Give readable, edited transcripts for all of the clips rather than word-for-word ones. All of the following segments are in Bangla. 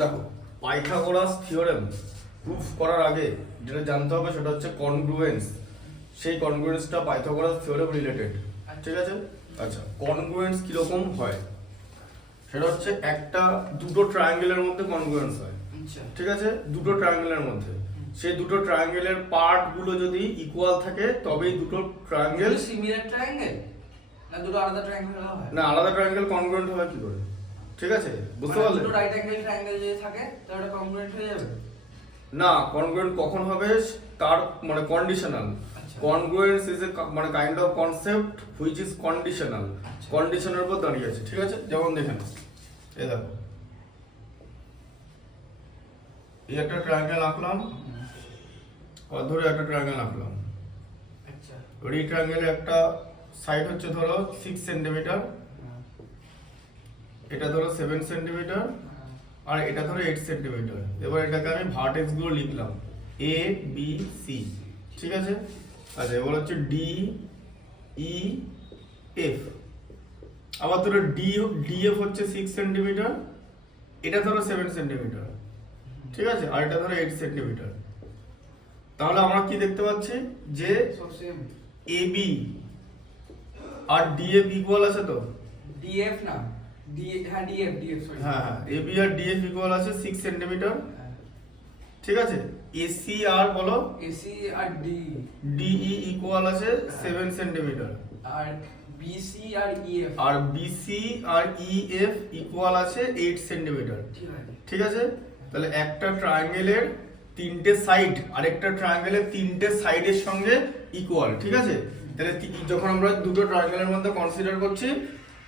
দেখো, পাইথাগোরাস থিওরেম প্রুফ করার আগে যেটা জানতে হবে সেটা হচ্ছে কনগ্রুয়েন্স। সেই কনগ্রুয়েন্সটা পাইথাগোরাস থিওরেম রিলেটেড, ঠিক আছে? আচ্ছা, কনগ্রুয়েন্স কিরকম হয় সেটা হচ্ছে দুটো ট্রায়াঙ্গেলের মধ্যে কনগ্রুয়েন্স হয়, ঠিক আছে? দুটো ট্রায়াঙ্গেলের মধ্যে সেই দুটো ট্রায়াঙ্গেলের পার্ট গুলো যদি ইকুয়াল থাকে তবেই দুটো ট্রায়াঙ্গেল সিমিলার ট্রায়াঙ্গেল না দুটো আলাদা ট্রায়াঙ্গেল হয় না, আলাদা ট্রায়াঙ্গেল কনগ্রুয়েন্ট হবে কি করে? ঠিক আছে, বুঝতে পারলে? দুটো রাইট অ্যাঙ্গেল ট্রায়াঙ্গেল যদি থাকে তাহলে ওটা কনগ্রুয়েন্ট হয়ে যাবে না, কনগ্রুয়েন্ট কখন হবে তার মানে কন্ডিশনাল। কনগ্রুয়েন্স ইজ এ মানে kind of concept which is conditional. কন্ডিশনের উপর দাঁড়িয়ে আছে, ঠিক আছে? যেমন দেখেন, এই দেখো, এই একটা ট্রায়াঙ্গেল আঁকলাম, ধরে একটা ট্রায়াঙ্গেল আঁকলাম। আচ্ছা, এই ট্রায়াঙ্গেলে একটা সাইড হচ্ছে ধরো 6 সেন্টিমিটার, এটা ধরো 7 সেন্টিমিটার, আর এটা ধরো 8 সেন্টিমিটার। এবার এটাকে আমি ভার্টেক্স গুলো লিখলাম এ বি সি, ঠিক আছে? আচ্ছা, এবার হচ্ছে ডি ই এফ। আবার ধরো ডি এফ হচ্ছে 6 সেন্টিমিটার, এটা ধরো 7 সেন্টিমিটার, ঠিক আছে? আর এটা ধরো 8 সেন্টিমিটার। তাহলে আমরা কি দেখতে পাচ্ছি যে সব সেম। এ বি আর ডিএফ ইকুয়াল আছে তো? ডিএফ না ডি, হ্যাঁ ডিএফ সরি। হ্যাঁ হ্যাঁ, এ বি আর ডিএফ ইকুয়াল আছে 6 সেন্টিমিটার, ঠিক আছে? এসি আর বলো, এসি আর ডি, ডিই ইকুয়াল আছে 7 সেন্টিমিটার, আর বিসি আর ইএফ, আর বিসি আর ইএফ ইকুয়াল আছে 8 সেন্টিমিটার, ঠিক আছে? ঠিক আছে? তাহলে একটা ট্রায়াঙ্গেলের তিনটে সাইড আরেকটা ট্রায়াঙ্গেলের তিনটে সাইডের সঙ্গে ইকুয়াল, ঠিক আছে? তাহলে যখন আমরা দুটো ট্রায়াঙ্গেলের মধ্যে কনসিডার করছি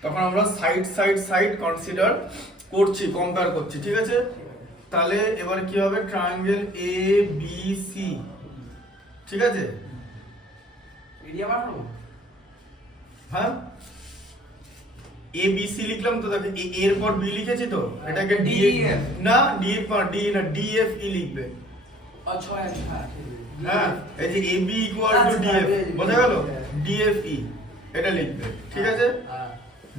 তখন আমরা সাইড কনসিডার করছি, কম্পেয়ার করছি, ঠিক আছে? তাহলে এবার কি হবে, ট্রায়াঙ্গেল এ বি সি, ঠিক আছে? এরিয়া বানাবো। হ্যাঁ, এ বি সি লিখলাম তো, দেখো এর পর বি লিখেছি তো, এটাকে ডি DEF না, ডি এফ ডি না, ডি এফ ই লিখবে। আচ্ছা আচ্ছা, হ্যাঁ, এই যে A B equal to D F, বোঝা গেল? ডি এফ ই এটা লিখবে, ঠিক আছে?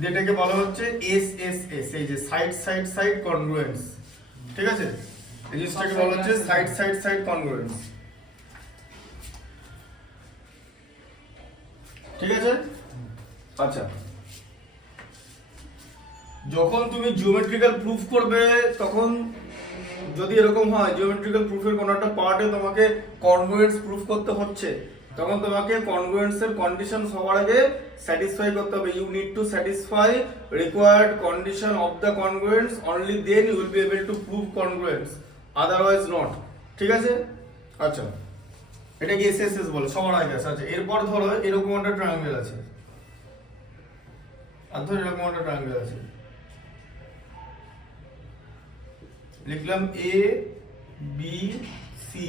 যেটাকে বলা হচ্ছে এস এস এস, এই যে সাইড কনগ্রুয়েন্স, ঠিক আছে? এই জিনিসটাকে বলা হচ্ছে সাইড কনগ্রুয়েন্স, ঠিক আছে? আচ্ছা, যখন তুমি জিওমেট্রিক্যাল প্রুফ করবে তখন যদি এরকম হয় জিওমেট্রিক্যাল প্রুফের কোনো একটা পার্টে তোমাকে কনগ্রুয়েন্স প্রুফ করতে হচ্ছে, তখন তোমাকে কনগ্রুয়েন্সের কন্ডিশন সবার আগে স্যাটিসফাই করতে হবে। You need to satisfy required condition of the congruence, only then you will be able to prove congruence, otherwise not, ঠিক আছে? আচ্ছা, এটাকে এসএসএস বলে সবার আগে আছে। আচ্ছা, এরপর ধরো এরকম একটা ট্রায়াঙ্গেল আছে, আর ধরো এরকম একটা ট্রায়াঙ্গেল আছে, লিখলাম এ বি সি,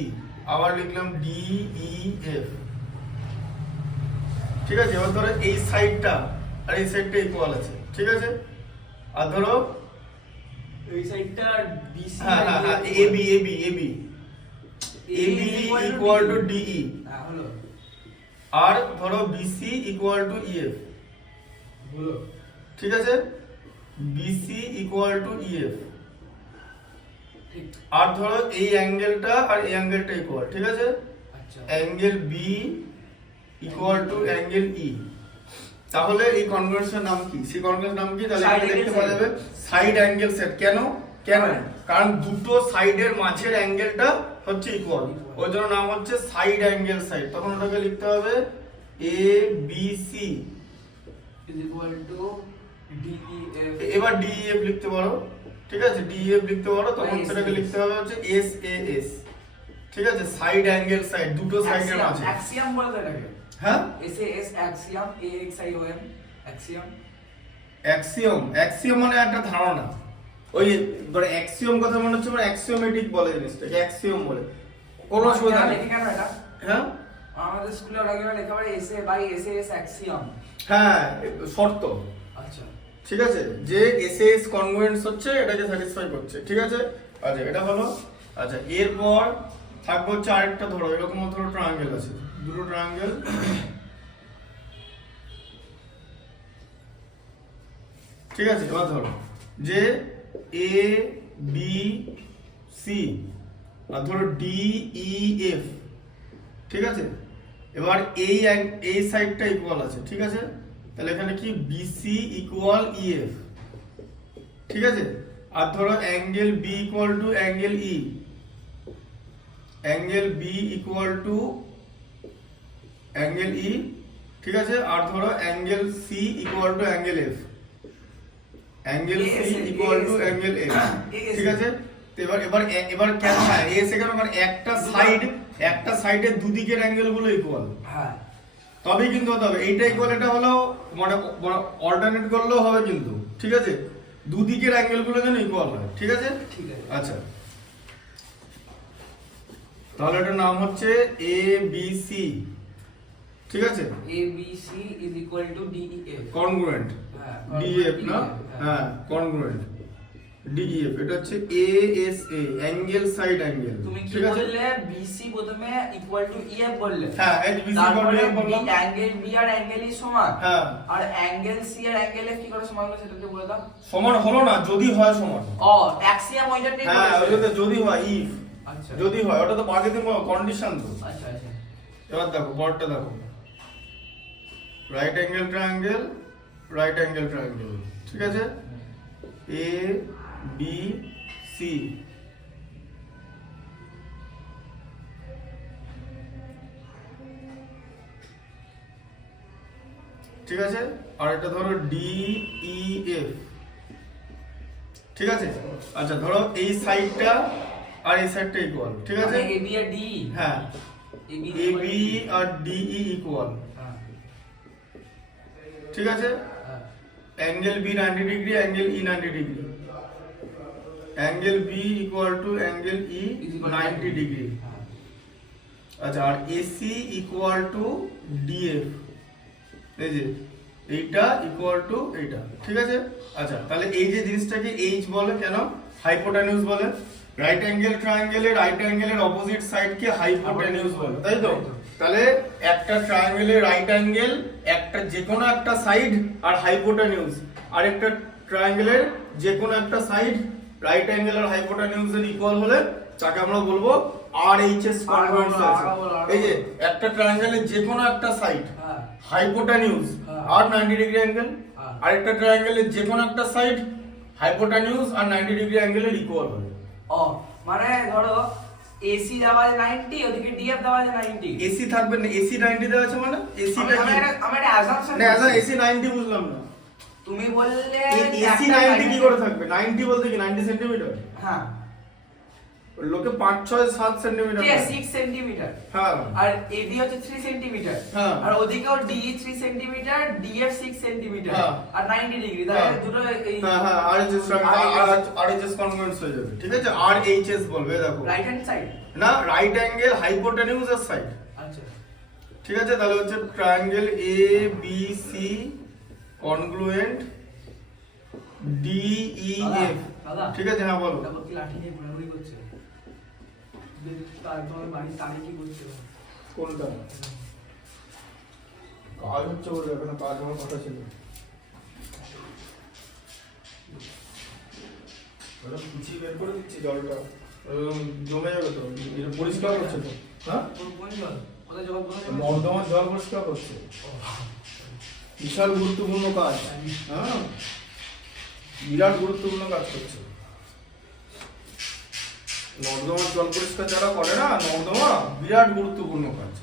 আবার লিখলাম ডি ই এফ, ঠিক আছে? এবার ধরো এই সাইডটা আর এই সাইডটা ইকুয়াল আছে, ঠিক আছে? আর ধরো এই সাইডটা বিসি, হ্যাঁ হ্যাঁ হ্যাঁ, এ বি ইকুয়াল টু ডিই, হ্যাঁ হলো। আর ধরো বিসি ইকুয়াল টু ইএফ, হলো, ঠিক আছে? বিসি ইকুয়াল টু ইএফ, ঠিক। আর ধরো এই অ্যাঙ্গেলটা আর এই অ্যাঙ্গেলটা ইকুয়াল, ঠিক আছে? আচ্ছা, angle B equal to angle E. তাহলে এই কনগ্রুয়েন্সের নাম কি? সেই কনগ্রুয়েন্সের নাম কি? তাহলে Side এখানে দেখতে angle পাওয়া যাবে সাইড অ্যাঙ্গেল সেট। কেন? কারণ দুটো সাইডের মাঝের অ্যাঙ্গেলটা হচ্ছে ইকুয়াল, ওই জন্য নাম হচ্ছে সাইড অ্যাঙ্গেল সাইড। তখন ওটাকে লিখতে হবে A B C is equal to DEF. এবার ডিএফ লিখতে পারো, ঠিক আছে? ডিএফ লিখতে পারো, তখন সেটাকে লিখতে হবে হচ্ছে এস এ এস, ঠিক আছে? সাইড অ্যাঙ্গেল সাইড, দুটো সাইডের মাঝে। অ্যাক্সিয়াম বলে তো এটাকে। হ্যাঁ, এসএএস অ্যাক্সিয়াম, এএক্সআইওএম অ্যাক্সিয়াম। অ্যাক্সিওম মানে একটা ধারণা। ওই মানে অ্যাক্সিওম কথা মনে হচ্ছে মানে অ্যাক্সিওমেটিক বলে জিনিসটাকে, অ্যাক্সিওম বলে কোনো অসুবিধা নেই। লেখে কেন এটা? হ্যাঁ আমাদের স্কুলে ওরা লেখা হয় এসএ বাই এসএএস অ্যাক্সিয়াম। হ্যাঁ, শর্ত, আচ্ছা, ঠিক আছে? যে এসএস কনগ্রুয়েন্স হচ্ছে এটাকে স্যাটিসফাই করছে, ঠিক আছে? আচ্ছা, এটা হলো। আচ্ছা, এরপর থাকবে হচ্ছে আরেকটা, ধরো এরকম ধরো ট্রায়াঙ্গেল আছে, দুটো ট্রায়াঙ্গেল, ঠিক আছে? এবার ধরো যে এ বি সি আর ধরো ডি ই এফ, ঠিক আছে? এবার এই সাইডটা ইকুয়াল আছে, ঠিক আছে? তাহলে এখানে কি বিসি ইকুয়াল ইএফ, ঠিক আছে? আর ধরো angle B equal to angle E, angle B equal to angle E, ঠিক আছে? আর ধরো angle C equal to angle F, angle C equal to angle F, ঠিক আছে? তো এবার কেন এ সেখানে মানে একটা সাইডের দুদিকের অ্যাঙ্গেলগুলো ইকুয়াল, হ্যাঁ তবেই কিন্তু হতে হবে। এইটা ইকুয়াল, এটা হলো মানে অল্টারনেট করলেও হবে কিন্তু, ঠিক আছে? দুদিকের অ্যাঙ্গেলগুলো যেন ইকুয়াল হয়, ঠিক আছে? ঠিক আছে। আচ্ছা, তাহলে এটার নাম হচ্ছে এ বি সি, ঠিক আছে? ABC is equal to DEF congruent, হ্যাঁ ডিএফ না, হ্যাঁ। হ্যাঁ কনগ্রুয়েন্ট ডিএফ, এটা হচ্ছে এএসএ অ্যাঙ্গেল সাইড অ্যাঙ্গেল, তুমি কি ঠিক আছে? বললে BC প্রথমে ইকুয়াল টু EF বললে, হ্যাঁ HBC তারপরে ইকুয়াল বললাম, অ্যাঙ্গেল B আর অ্যাঙ্গেল E সমান, হ্যাঁ আর অ্যাঙ্গেল C আর অ্যাঙ্গেল F কি করে সমান হলো সেটা একটু বলে দাও। সমান হলো না, যদি হয় সমান, ও অ্যাক্সিয়াম ওইটা ঠিক হ্যাঁ বলেছে। ওইটা যদি হয় ইফ, আচ্ছা যদি হয়, ওটা তো আগে থেকে কন্ডিশন তো। আচ্ছা আচ্ছা এবার দেখো পরেরটা দেখো, right angle triangle, right angle triangle, ঠিক আছে? এ বি সি, ঠিক আছে? আর এটা ধরো ডি ই এফ, ঠিক আছে? আচ্ছা ধরো এই সাইডটা আর এই সাইডটা ইকুয়াল, ঠিক আছে? মানে AB আর DE, হ্যাঁ AB এ বি আর ডিই ইকুয়াল, হ্যাঁ ঠিক আছে? হ্যাঁ angle B 90 degree, angle E 90 degree, angle B equal to angle E 90 degree, হ্যাঁ। আচ্ছা আর এসি ইকুয়াল টু ডিএফ, এই যে এইটা ইকুয়াল টু এইটা, ঠিক আছে? আচ্ছা তাহলে এই যে জিনিসটাকে এইচ বলে, কেন হাইপোটেনিউস বলে? রাইট অ্যাঙ্গেল ট্রায়াঙ্গেলের রাইট অ্যাঙ্গেলের অপোজিট সাইডকে হাইপোটেনিউস বলে, তাই তো? তাহলে একটা ট্রায়াঙ্গেলের রাইট অ্যাঙ্গেল একটা যে কোনো একটা সাইড আর হাইপোটেনিউস, আর একটা ট্রায়াঙ্গেলের যে কোনো একটা সাইড রাইট অ্যাঙ্গেল আর হাইপোটেনিউসের ইকুয়াল হলে তাকে আমরা বলবো আরএইচএস কনগ্রুয়েন্স আছে। এই যে একটা ট্রায়াঙ্গেলের যে কোনো একটা সাইড হ্যাঁ হাইপোটেনিউস হ্যাঁ। আর 90 ডিগ্রি অ্যাঙ্গেল, হ্যাঁ। আর একটা ট্রায়াঙ্গেলের যে কোনো একটা সাইড হাইপোটেনিউস আর 90 ডিগ্রি অ্যাঙ্গেলের ইকুয়াল হবে। ও মানে ধরো AC দেওয়া আছে 90, ওদিকে DF দেওয়া আছে 90। এসি থাকবে না, এসি 90 দেওয়া আছে মানে এসিটা কি আমি একটা অ্যাজাম্পশন না? এসি 90 বুঝলাম না, তুমি বললে এসি 90 কি করে থাকবে? 90 বলতে কি 90 সেন্টিমিটার? হ্যাঁ লোকে 5 6 7 সেন্টিমিটার, ঠিক আছে 6 সেন্টিমিটার, হ্যাঁ আর AB হচ্ছে 3 সেন্টিমিটার, হ্যাঁ। আর ওদিকেও DE 3 সেন্টিমিটার, DF 6 সেন্টিমিটার, হ্যাঁ। আর 90 ডিগ্রি, তাহলে হ্যাঁ। দুটো এই হ্যাঁ হ্যাঁ আরএইচএস কনগ্রুয়েন্স হয়ে যাবে, ঠিক আছে? আরএইচএস বলবে, দেখো রাইট হ্যান্ড সাইড। না, রাইট অ্যাঙ্গেল হাইপোটেনিউসের সাইড, আচ্ছা ঠিক আছে? তাহলে হচ্ছে triangle A B C congruent D E F, দাদা ঠিক আছে? হ্যাঁ বলো। তারপর কি লাঠি নিয়ে ঘোরাঘুরি করছে, তারপর বাড়ি তারে কি করছে? কোনটা কাজ হচ্ছে বলে এখন কাজ হওয়ার কথা ছিল, ওটা কুচি বের করে দিচ্ছি, জলটা জমে যাবে তো, এটা পরিষ্কার করছে তো, হ্যাঁ কোন জল? কোথায় জবাব বলে? নর্দমার জল পরিষ্কার করছে, বিশাল গুরুত্বপূর্ণ কাজ, হ্যাঁ বিরাট গুরুত্বপূর্ণ কাজ করছে। নর্দমার জল পরিষ্কার যারা করে না, নর্দমা বিরাট গুরুত্বপূর্ণ কাজ,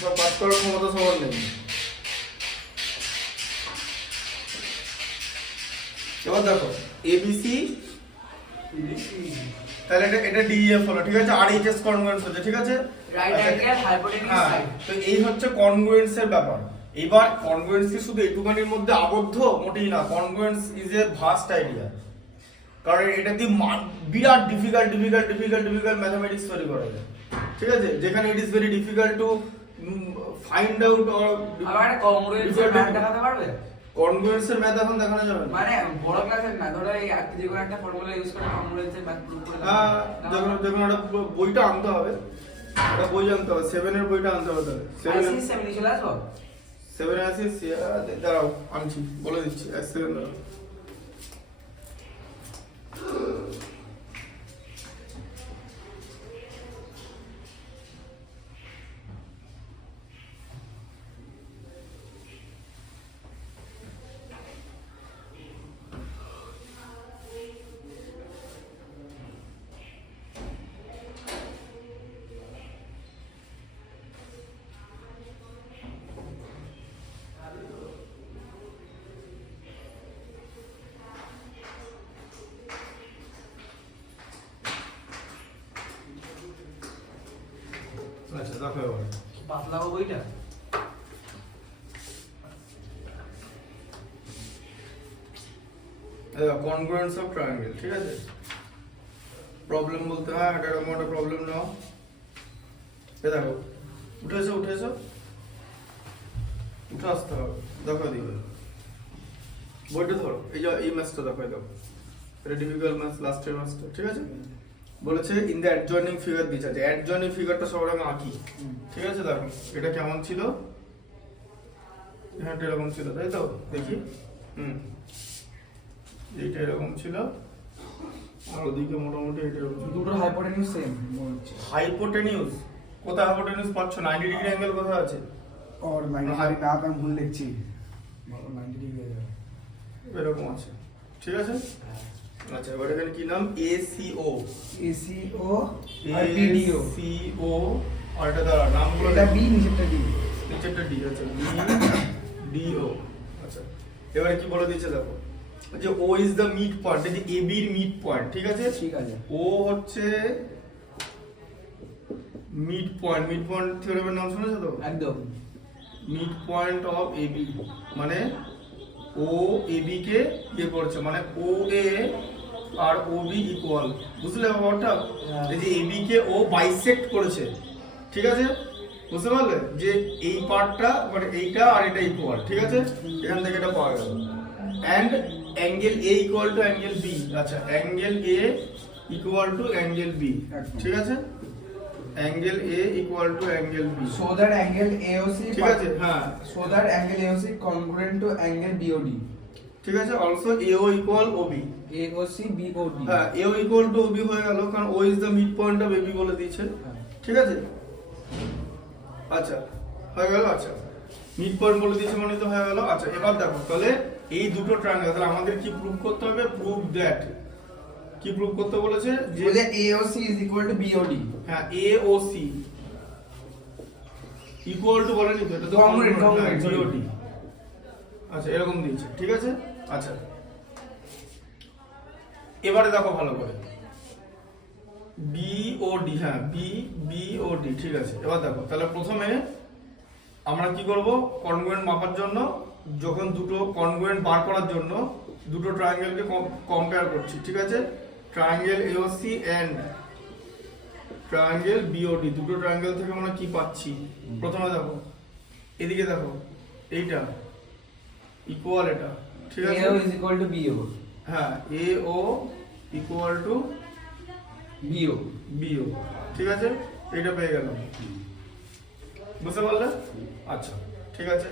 সব কাজ করার ক্ষমতা সবার নেই। এবার দেখো এবিসি, তাহলে এটা ডিএফ হলো, ঠিক আছে? আরএইচএস কনগ্রুয়েন্স হচ্ছে, ঠিক আছে? রাইট অ্যাঙ্গেল হাইপোটেনিউস হ্যাঁ, সাইড। তো এই হচ্ছে কনগ্রুয়েন্সের ব্যাপার। এবার কনগ্রুয়েন্স কি শুধু একটুখানির মধ্যে আবদ্ধ? মোটেই না, congruence is a vast idea, কারণ এটা দিয়ে বিরাট ডিফিকাল্ট ম্যাথমেটিক্স তৈরি করা যায়, ঠিক আছে? যেখানে it is very difficult to find out or আমার একটা কংগ্রুয়েন্সের ম্যাথ দেখাতে পারবে? কনগ্রুয়েন্সের ম্যাথ এখন দেখানো যাবে না। মানে বড় ক্লাসের না, ধরো এই যে কোনো একটা ফর্মুলা ইউজ করে কংগ্রুয়েন্সের ম্যাথ প্রুফ করে দাও। হ্যাঁ, যখন একটা বইটা আনতে হবে, একটা বই আনতে হবে, 7 এর বইটা আনতে হবে, তাহলে 7 চলে আসবো। 7 আসিস, দাঁড়াও আনছি, বলে দিচ্ছি, এক সেকেন্ড দাঁড়াও। ওইটা কনগ্রুয়েন্স অফ ট্রায়াঙ্গেল, ঠিক আছে? প্রবলেম বলতে হয় এটা এরকম একটা প্রবলেম নাও। এ দেখো উঠে এসো উঠে আসতে হবে। দেখো দিবে বইটা ধরো, এই যে এই ম্যাচটা দেখো, এই দেখো এটা ডিফিকাল্ট ম্যাচ, লাস্টের ম্যাচটা, ঠিক আছে? বলেছে ইন দ্য অ্যাডজয়নিং ফিগার দিচ্ছে, আছে অ্যাডজয়নিং ফিগারটা সবার আগে আঁকি, ঠিক আছে? দেখো এটা কেমন ছিল, হ্যাঁ এরকম ছিল তাই তো, দেখি এইটা এরকম ছিল আর ওদিকে মোটামুটি এটা এরকম ছিল। দুটো হাইপোটেনিউজ সেম মনে হচ্ছে। হাইপোটেনিউস কোথায়? হাইপোটেনিউস পাচ্ছ 90 ডিগ্রি অ্যাঙ্গেল কোথায় আছে? और 90 ডিগ্রি না আমি ভুল দেখছি, বলো 90 ডিগ্রি হয়ে যাবে। এরকম আছে, ঠিক আছে? আচ্ছা এবার এখানে কি নাম? ACO ACO আর PDO, ACO আর এটা দাঁড়া নামগুলো এটা বি নিচেরটা ডি, নিচেরটা ডি আছে, DO। আচ্ছা এবারে কি বলে দিয়েছে দেখো, যে O is the mid point, এই যে AB এর মিড পয়েন্ট, ঠিক আছে? ঠিক আছে। O হচ্ছে মিড পয়েন্ট, মিড পয়েন্ট থিওরেমের নাম শুনেছো তো? একদম। মিড পয়েন্ট অফ AB মানে ও AB কে ইয়ে করছে, মানে OA আর OB ইকুয়াল, বুঝলে ব্যাপারটা? এই যে AB কে ও বাইসেক্ট করেছে, ঠিক আছে? বুঝতে পারলে যে এই পার্টটা মানে এইটা আর এটা ইকুয়াল, ঠিক আছে? এখান থেকে এটা পাওয়া গেল। And angle A equal to angle B, আচ্ছা angle A equal to angle B, ঠিক আছে? Angle A equal to angle B, so that angle AOC, ঠিক আছে? হ্যাঁ so that angle AOC congruent to angle BOD, ঠিক আছে? Also AO equal OB, AOC BOD, হ্যাঁ AO ইকুয়াল টু OB হয়ে গেল, কারণ O is the mid point of AB বলে দিয়েছে, ঠিক আছে? আচ্ছা হয়ে গেল। আচ্ছা মিড পয়েন্ট বলে দিয়েছে মানে তো হয়ে গেল। আচ্ছা এবার দেখো তাহলে এই দুটো ট্রায়াঙ্গেল, তাহলে আমাদের কি প্রুভ করতে হবে? প্রুভ দ্যাট, কি প্রুভ করতে বলেছে? যে so that AOC is equal to BOD, হ্যাঁ AOC ইকুয়াল টু বলেনি তো, এটা তো Congruent, congruent, BOD। আচ্ছা এরকম দিয়েছে, ঠিক আছে? আচ্ছা এবারে দেখো ভালো করে BOD, হ্যাঁ BOD, ঠিক আছে? এবার দেখো তাহলে প্রথমে আমরা কি করব? কনগ্রুয়েন্ট মাপার জন্য, যখন দুটো কনগ্রুয়েন্ট বার করার জন্য দুটো ট্রায়াঙ্গেলকে কম্পেয়ার করছি, ঠিক আছে? Triangle AOC and triangle BOD, দুটো ট্রায়াঙ্গেল থেকে আমরা কি পাচ্ছি? প্রথমে দেখো এদিকে দেখো, এইটা ইকুয়াল এটা, ঠিক আছে? AO is equal to BO, হ্যাঁ AO ইকুয়াল টু BO, ঠিক আছে? এটা পেয়ে গেল, বুঝতে পারলে? আচ্ছা ঠিক আছে।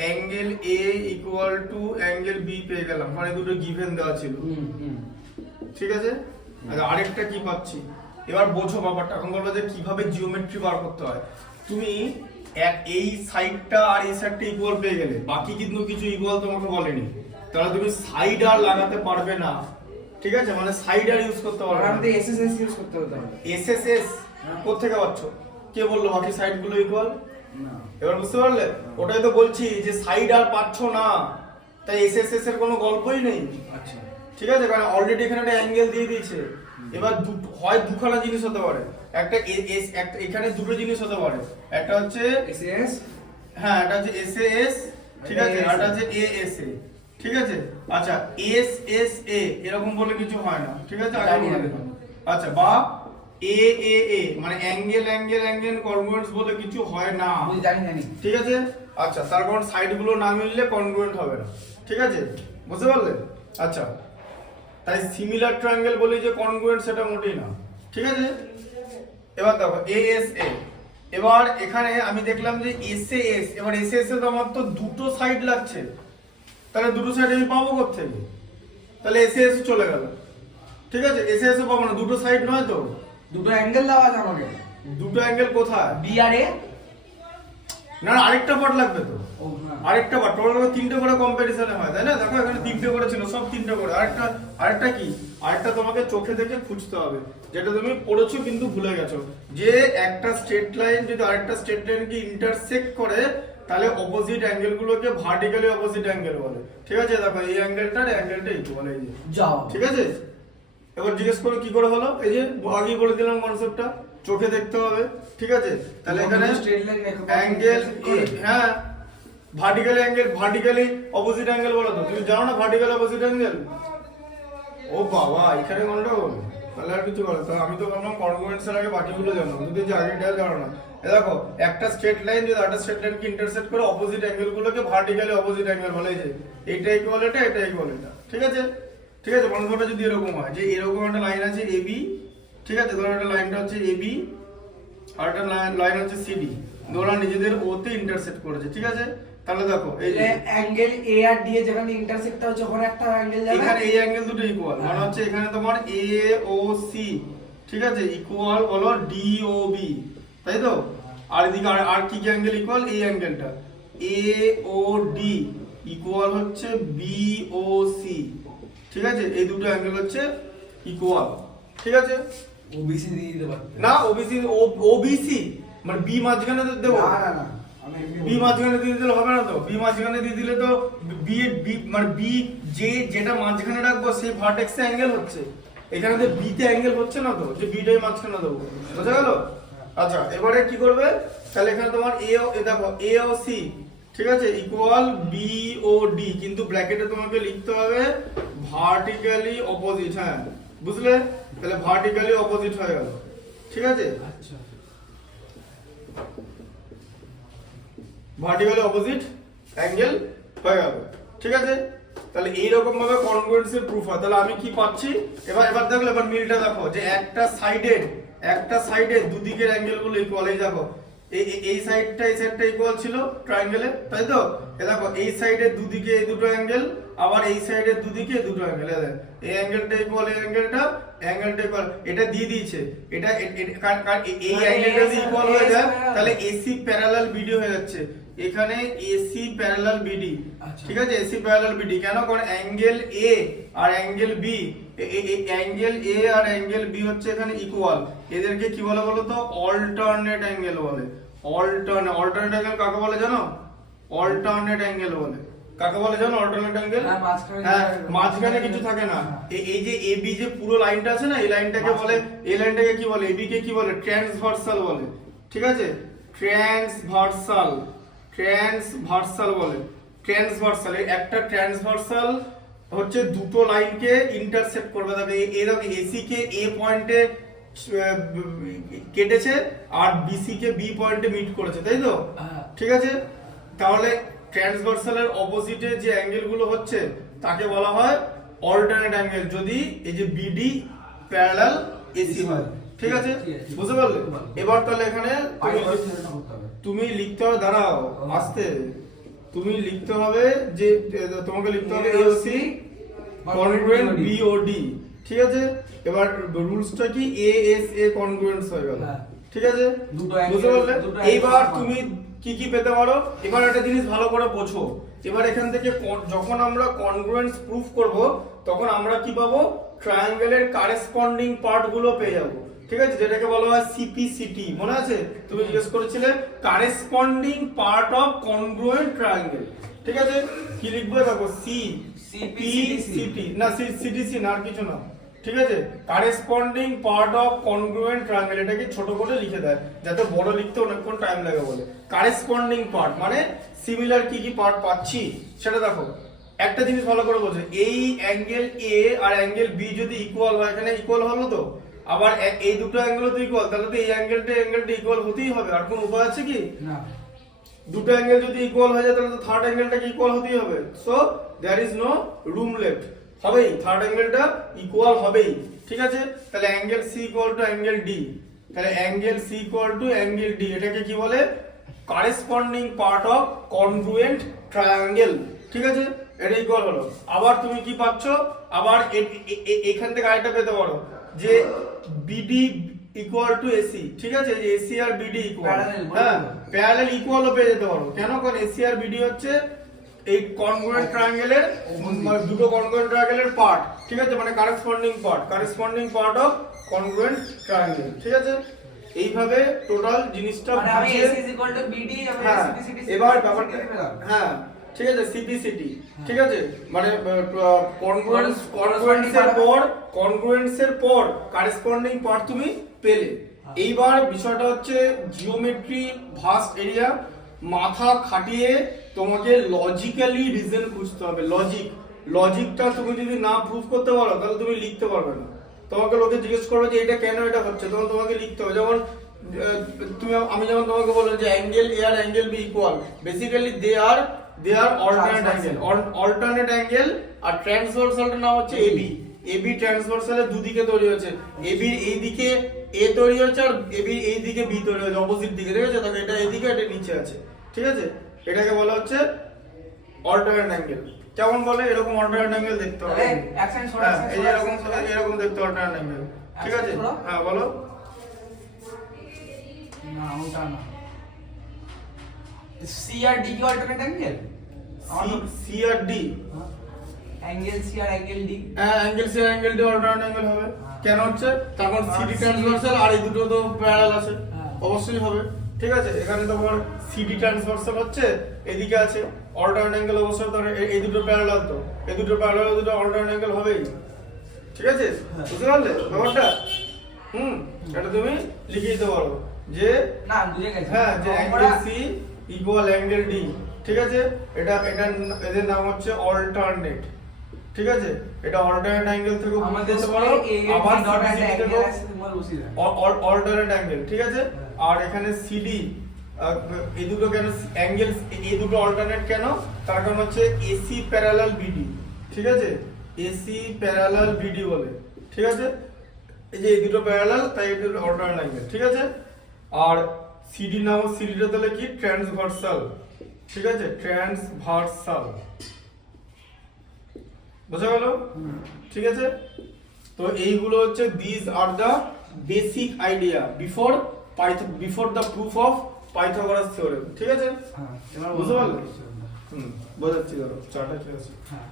Angle A equal to angle B পেয়ে গেলাম, মানে দুটো গিভেন দেওয়া ছিল, ঠিক আছে? আচ্ছা আরেকটা কি পাচ্ছি? এবার বোঝো ব্যাপারটা, এখন বলবো যে কিভাবে জিওমেট্রি বার করতে হয়। তুমি এই সাইডটা আর এই সাইডটা ইকুয়াল পেয়ে গেলে, বাকি কিন্তু কিছু ইকুয়াল তোমাকে বলেনি, তাহলে তুমি সাইড আর লাগাতে পারবে না, ঠিক আছে? মানে সাইড আর ইউজ করতে পারবে না, আমাদের SSS ইউজ করতে হতো। SSS কোত্থেকে পাচ্ছ? কে বললো বাকি সাইড গুলো ইকুয়াল? না, এবার বুঝতে পারলে? ওটাই তো বলছি যে সাইড আর পাচ্ছ না, তাই SSS এর কোনো গল্পই নেই, আচ্ছা ঠিক আছে? কারণ অলরেডি এখানে একটা অ্যাঙ্গেল দিয়ে দিয়েছে। এবার হয় দুখানা জিনিস হতে পারে, একটা এখানে দুটো জিনিস হতে পারে, একটা হচ্ছে SAS, হ্যাঁ এটা হচ্ছে SAS, ঠিক আছে? আর এটা হচ্ছে ASA, ঠিক আছে? আচ্ছা SSA এরকম বলে কিছু হয় না, ঠিক আছে? আগে বলে দিলাম। আচ্ছা বা AAA মানে অ্যাঙ্গেল অ্যাঙ্গেল অ্যাঙ্গেল কনগ্রুয়েন্স বলে কিছু হয় না, আমি জানি। ঠিক আছে? আচ্ছা তার কারণ সাইড গুলো না মিললে কনগ্রুয়েন্ট হবে না, ঠিক আছে? বুঝতে পারলে? আচ্ছা তাই সিমিলার ট্রায়াঙ্গেল বলি যে কনগ্রুয়েন্ট সেটা মোটেই না, ঠিক আছে? এবার দেখো ASA, এবার এখানে আমি দেখলাম যে SAS, এবার SAS এ তো আমার তো দুটো সাইড লাগছে, তাহলে দুটো সাইড আমি পাবো কোত্থেকে? তাহলে SAS চলে গেল, ঠিক আছে? SAS পাবো না, দুটো সাইড নয় তো, দুটো অ্যাঙ্গেল দেওয়া আছে আমাকে, দুটো অ্যাঙ্গেল কোথায়? B আর A, না না আরেকটা পার্ট লাগবে তো, ও হ্যাঁ, আরেকটা পার্ট, টোটাল তিনটে করে কম্পারিজনে হয় তাই না? দেখো এখানে তিনটে করে ছিল, সব তিনটে করে, আরেকটা কি? আরেকটা তোমাকে চোখে দেখে খুঁজতে হবে, যেটা তুমি পড়েছো কিন্তু ভুলে গেছো, যে একটা স্ট্রেট লাইন যদি আরেকটা স্ট্রেট লাইনকে ইন্টারসেক্ট করে তাহলে অপোজিট অ্যাঙ্গেল গুলোকে ভার্টিক্যালি অপোজিট অ্যাঙ্গেল বলে, ঠিক আছে? দেখো এই অ্যাঙ্গেলটার অ্যাঙ্গেলটা ইকুয়াল, এই যে যাও ঠিক আছে? এবার জিজ্ঞেস করো কি করে হলো? এই যে আগেই বলে দিলাম কনসেপ্টটা, চোখে দেখতে হবে, ঠিক আছে? তাহলে এখানে স্ট্রেট লাইন অ্যাঙ্গেল হ্যাঁ ভার্টিক্যালি অপোজিট অ্যাঙ্গেল বলো তো, তুমি জানো না ভার্টিক্যাল অপোজিট অ্যাঙ্গেল? ও বাবা এখানে গন্ডগোল, তাহলে আর কিছু করো। তো আমি তো ভাবলাম কনগ্রুয়েন্স এর আগে বাকিগুলো জানো, যদি যে আগে ডেল জানো না। এ দেখো একটা স্ট্রেট লাইন যদি আরেকটা স্ট্রেট লাইনকে ইন্টারসেক্ট করে অপোজিট অ্যাঙ্গেল গুলোকে ভার্টিক্যালি অপোজিট অ্যাঙ্গেল বলে। যে এইটা ইকুয়াল এটা, এটা ইকুয়াল এটা, ঠিক আছে? ঠিক আছে, বন্ধুটা যদি এরকম হয় যে এরকম একটা লাইন আছে এবি, ঠিক আছে? ধরো একটা লাইনটা হচ্ছে এবি আর একটা লাইন হচ্ছে সিডি, দুটো নিজেদের ওতে ইন্টারসেক্ট করেছে, ঠিক আছে? তাহলে দেখো এই যে angle A R D A যেখানে ইন্টারসেক্ট হচ্ছে ওখানে একটা অ্যাঙ্গেল যাবে, এখানে এই অ্যাঙ্গেল দুটো ইকুয়াল, মানে হচ্ছে এখানে তোমার এ ও সি, ঠিক আছে, ইকুয়াল হলো ডি ও বি, তাই তো? আর এদিকে আর কি কি অ্যাঙ্গেল ইকুয়াল? এই অ্যাঙ্গেলটা এ ও ডি ইকুয়াল হচ্ছে বি ও সি, ঠিক আছে? এই দুটো অ্যাঙ্গেল হচ্ছে ইকুয়াল, ঠিক আছে? ওবিসি দিয়ে দিতে পারতে না ওবিসি ওবিসি মানে বি মাঝখানে দেবো? না আমি বি মাঝখানে দিয়ে দিলে হবে না তো। বি মাঝখানে দিয়ে দিলে তো বি মানে বি যেটা মাঝখানে রাখবো সেই ভার্টেক্সে অ্যাঙ্গেল হচ্ছে, এখানে তো বি তে অ্যাঙ্গেল হচ্ছে না তো, যে বিটাই মাঝখানে দেবো, বুঝা গেল? আচ্ছা এবারে কি করবে, তাহলে এখানে তোমার দেখো এ ও সি, ঠিক আছে, ইকুয়াল বি ও ডি, কিন্তু ব্র্যাকেটে তোমাকে লিখতে হবে ভার্টিক্যালি অপোজিট, হ্যাঁ বুঝলে? তাহলে ভার্টিক্যালি অপোজিট হয়ে গেল, ঠিক আছে? আচ্ছা ভার্টিক্যালি অপোজিট অ্যাঙ্গেল হয়ে গেল, ঠিক আছে? তাহলে এইরকম ভাবে কনগ্রুয়েন্সের প্রুফ হয়। তাহলে আমি কি পাচ্ছি এবার দেখলে, এবার মিলটা দেখো যে একটা সাইডে দুদিকের অ্যাঙ্গেল গুলো ইকুয়াল। এই দেখো এই সাইডটা ইকুয়াল ছিল ট্রায়াঙ্গেলে, তাই তো? এ দেখো এই সাইডের দুদিকে এই দুটো অ্যাঙ্গেল, আবার এই সাইডের দুদিকে দুটো অ্যাঙ্গেল, এই অ্যাঙ্গেলটা ইকুয়াল, এই অ্যাঙ্গেলটা ইকুয়াল, এটা দিয়ে দিয়েছে। এটা এই অ্যাঙ্গেলটা যদি ইকুয়াল হয়ে যায় তাহলে এসি প্যারালাল বিডি হয়ে যাচ্ছে। এখানে এসি প্যারালাল বিডি, ঠিক আছে? এসি প্যারালাল বিডি কেন? কারণ অ্যাঙ্গেল এ আর অ্যাঙ্গেল বি, অ্যাঙ্গেল এ আর অ্যাঙ্গেল বি হচ্ছে এখানে ইকুয়াল। এদেরকে কি বলে বলো তো? অল্টারনেট অ্যাঙ্গেল বলে। অল্টারনেট অ্যাঙ্গেল কাকে বলে জানো? অল্টারনেট অ্যাঙ্গেল বলে। কাকে বলে জানো অল্টারনেট অ্যাঙ্গেল? হ্যাঁ, মাঝখানে কিছু থাকে না। এই যে এবি যে পুরো লাইনটা আছে না, এই লাইনটাকে বলে, এই লাইনটাকে কি বলে? এবি কে কি বলে? ট্রান্সভার্সাল বলে, ঠিক আছে? ট্রান্সভার্সাল বলে। ট্রান্সভার্সাল একটা ট্রান্সভার্সাল হচ্ছে দুটো লাইনকে ইন্টারসেক্ট করবে। তবে এরকম এসি কে এ পয়েন্টে কেটেছে আর বিসি কে বি পয়েন্টে মিট করেছে, তাই তো? ঠিক আছে, তাহলে ট্রান্সভার্সালের অপোজিটে যে অ্যাঙ্গেল গুলো হচ্ছে তাকে বলা হয় অল্টারনেট অ্যাঙ্গেল, যদি এই যে বিডি প্যারালাল এসি হয়, ঠিক আছে? বুঝতে পারলে? এবার তাহলে এখানে তুমি লিখতে হবে, দাঁড়াও আস্তে, তুমি লিখতে হবে যে তোমাকে লিখতে হবে এসি কনগ্রুয়েন্ট বিওডি, ঠিক আছে? এবার রুলসটা কি? এএসএ কনগ্রুয়েন্স হয়ে গেল, ঠিক আছে? বুঝতে পারলে? এইবার তুমি কি কি পেতে পারো? এবার একটা জিনিস ভালো করে বোঝো। এবার এখান থেকে যখন আমরা কনগ্রুয়েন্স প্রুফ করব তখন আমরা কি পাবো? ট্রায়াঙ্গেলের কারেসপন্ডিং পার্ট গুলো পেয়ে যাবো, ঠিক আছে? যেটাকে বলা হয় সিপিসিটি, মনে আছে? তুমি জিজ্ঞেস করেছিলে corresponding part of congruent triangle, ঠিক আছে? কি লিখবো দেখো? সিপিসিটি না, সিটিসি না, আর কিছু না, ঠিক আছে? Corresponding part of congruent triangle, এটাকে ছোট করে লিখে দেয় যাতে বড় লিখতে অনেকক্ষণ টাইম লাগে বলে। কারেসপন্ডিং পার্ট মানে সিমিলার কি কি পার্ট পাচ্ছি সেটা দেখো। একটা জিনিস ভালো করে বোঝো, এই অ্যাঙ্গেল এ আর অ্যাঙ্গেল বি যদি ইকুয়াল হয়, এখানে ইকুয়াল হলো তো, আবার এই দুটো অ্যাঙ্গেলও তো ইকুয়াল, তাহলে তো এই অ্যাঙ্গেলটা ইকুয়াল হতেই হবে, আর কোনো উপায় আছে কি? না। দুটো অ্যাঙ্গেল যদি ইকুয়াল হয়ে যায় তাহলে তো থার্ড অ্যাঙ্গেলটাকে ইকুয়াল হতেই হবে। So there is no room left, হবেই, থার্ড অ্যাঙ্গেলটা ইকুয়াল হবেই, ঠিক আছে? তাহলে angle C equal to angle D, তাহলে angle C equal to angle D, এটাকে কি বলে? Corresponding part of congruent triangle, ঠিক আছে? এটা ইকুয়াল হলো। আবার তুমি কি পাচ্ছ? আবার এখান থেকে আরেকটা পেতে পারো যে বিডি ইকুয়াল টু এসি, ঠিক আছে? যে এসি আর বিডি ইকুয়াল, হ্যাঁ প্যারালাল ইকুয়ালও পেয়ে যেতে পারো। কেন? কারণ এসি আর বিডি হচ্ছে এই কনগ্রুয়েন্ট ট্রায়াঙ্গেলের মানে দুটো কনগ্রুয়েন্ট ট্রায়াঙ্গেলের পার্ট, ঠিক আছে? মানে corresponding part of congruent triangle, ঠিক আছে? এইভাবে টোটাল জিনিসটা মানে আমি AC is equal to BD, হ্যাঁ সিপিসিটি, এবার ব্যাপারটা, হ্যাঁ ঠিক আছে, সিপিসিটি, ঠিক আছে? মানে কনগ্রুয়েন্সের পর কারেসপন্ডিং পার্ট তুমি পেলে, এইবার বিষয়টা হচ্ছে জিওমেট্রি ভাস্ট এরিয়া, মাথা খাটিয়ে তোমাকে লজিক্যালি রিজন খুঁজতে হবে। লজিকটা তুমি যদি না প্রুফ করতে পারো তাহলে তুমি লিখতে পারবে না। তোমাকে লোকে জিজ্ঞেস করবে যে এটা কেন এটা হচ্ছে, তখন তোমাকে লিখতে হবে। যেমন আমি যেমন তোমাকে বললাম যে অ্যাঙ্গেল এ আর angle B equal, basically they are alternate angle, আর ট্রান্সভার্সালটার নাম হচ্ছে এবি। এবি ট্রান্সভার্সালের দুদিকে তৈরি হয়েছে, এবির এই দিকে এ তৈরি হচ্ছে আর এবির এই দিকে বি তৈরি হয়েছে, অপোজিট দিকে, ঠিক আছে? তাহলে এটা এদিকে এটা নিচে আছে, ঠিক আছে? এটাকে বলা হচ্ছে অল্টারনেট অ্যাঙ্গেল। কেমন বলে? এরকম অল্টারনেট অ্যাঙ্গেল দেখতে হবে। তাহলে অ্যাকশন ছোট হ্যাঁ, এই যে এরকম দেখতে অল্টারনেট অ্যাঙ্গেল, ঠিক আছে? হ্যাঁ বলো। না ওটা না, সি আর ডি কি অল্টারনেট অ্যাঙ্গেল? সি আর ডি, অ্যাঙ্গেল সি আর অ্যাঙ্গেল ডি, হ্যাঁ অ্যাঙ্গেল সি আর অ্যাঙ্গেল ডি অল্টারনেট অ্যাঙ্গেল হবে। কেন হচ্ছে? তারপর সিডি ট্রান্সভার্সাল আর এই দুটো তো প্যারালাল আছে, অবশ্যই হবে, ঠিক আছে? এখানে তোমার সিডি ট্রান্সভার্সাল হচ্ছে, এদিকে আছে অল্টারনেট অ্যাঙ্গেল, অবশ্যই তো এই দুটো প্যারালাল, তো এই দুটো প্যারালাল দুটো অল্টারনেট অ্যাঙ্গেল হবেই, ঠিক আছে? বুঝতে পারলে ব্যাপারটা? এটা তুমি লিখে দিতে পারো যে না বুঝে গেছি। হ্যাঁ, যে angle C equal angle D, ঠিক আছে? এটা এদের নাম হচ্ছে অল্টারনেট, ঠিক আছে? এটা অল্টারনেট অ্যাঙ্গেল থেকে আমাদের বুঝতে পারো, আবার ডট একটা সিডি অ্যাঙ্গেল থেকেও আছে তোমার বসিয়ে দাও। অল্টারনেট অ্যাঙ্গেল, ঠিক আছে? আর এখানে সিডি, এই দুটো কেন অ্যাঙ্গেল, এই দুটো অল্টারনেট কেন? তার কারণ হচ্ছে এসি প্যারালাল বিডি, ঠিক আছে? এসি প্যারালাল বিডি বলে, ঠিক আছে? এই যে এই দুটো প্যারালাল, তাই এই দুটো অল্টারনেট অ্যাঙ্গেল, ঠিক আছে? আর সিডি নাম, সিডিটা তাহলে কি? ট্রান্সভার্সাল, ঠিক আছে? ট্রান্সভার্সাল, বোঝা গেল? ঠিক আছে? তো এইগুলো হচ্ছে this are the basic idea before the proof of Pythagoras theorem, ঠিক আছে? হ্যাঁ এবার বুঝতে পারলে? বুঝতে পারলাম। বোঝাচ্ছি, ধরো চাটা কি আছে। হ্যাঁ